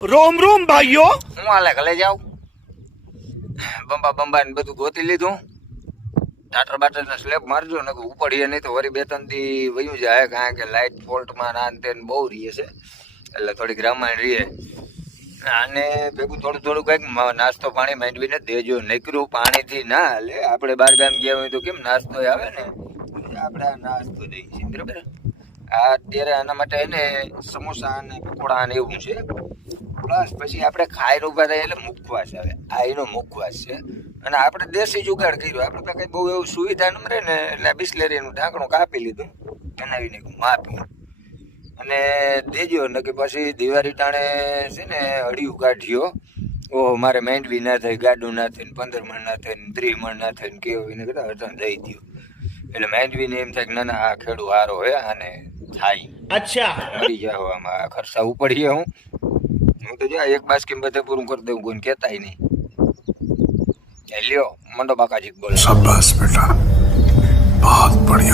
રોમ રોમ ભાઈઓ, હું હાલે ઘરે જાઉં બંબા ને બધું ગોતી લીધું. ટાટર બાટર ને સ્લેબ મારજો ને ઉપડીએ નહીં તો વરી બે ત્રણ દી વયું જાય, કારણ કે લાઇટ ફોલ્ટમાં ના ને તેને બહુ રહીએ છે, એટલે થોડીક રામાયણ રહીએ. આને ભેગું થોડું કંઈક નાસ્તો પાણી માંડવીને દેજો. નીકળ્યું પાણીથી ના હાલે. આપણે બહાર ગામ ગયા હોય તો કેમ નાસ્તો આવે ને, આપણે આ નાસ્તો દઈએ છીએ, બરાબર. આ અત્યારે આના માટે એને સમોસા અને પકોડા ને એવું છે, પ્લસ પછી આપણે ખાઈને ઉભા થાય એટલે મુખવાસ આવે. આ એનો મુખવાસ છે, અને આપણે દેશી જુગાડ કર્યો. આપણે તો કંઈ બહુ એવું સુવિધા ન મળે ને, એટલે બિસ્લેરીનું ઢાંકણું કાપી લીધું, બનાવીને માપી અને દેજો. ને કે પછી દિવાળી ટાણે છે ને અડિયું કાઢ્યો. ઓહો, મારે માંડવી ના થાય, ગાડું ના થાય, 15 મણ ના થાય, 30 મણ ના થાય, કેવું એને કહેતા અડધા દઈ દો. એટલે માંડવીને એમ થાય કે ના ના, આ ખેડૂ હારો હે, આને થાય. અચ્છા, મરી જાવ આમાં, ખર્ચા ઉપડીએ. હું તો જો એક બાસ્કીમ બધે પૂરું કરી દઉં, કોઈને કહેતાય નહીં. લ્યો મંડો બાકાજી બોલો. શાબાશ બેટા, બહુત બઢિયા.